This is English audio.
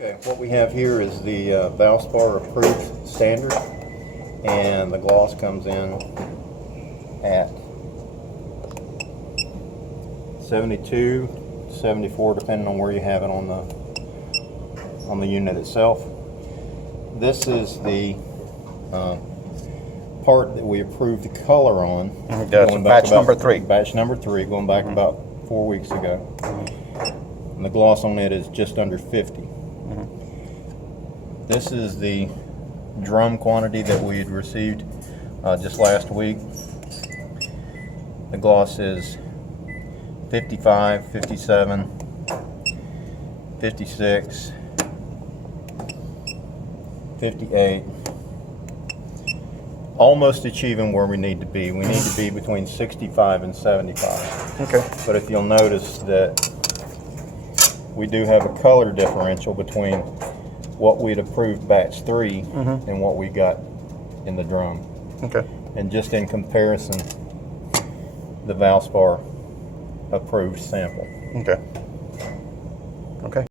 Okay, what we have here is the Valspar approved standard, and the gloss comes in at 72, 74, depending on where you have it on the unit itself. This is the part that we approved the color on. That's batch number 3. Batch number 3, going back about 4 weeks ago. And the gloss on it is just under 50. This is the drum quantity that we had received just last week. The gloss is 55, 57, 56, 58. Almost achieving where we need to be. We need to be between 65 and 75. Okay. But if you'll notice that we do have a color differential between what we'd approved batch 3 and what we got in the drum. Okay. And just in comparison, the Valspar approved sample. Okay. Okay.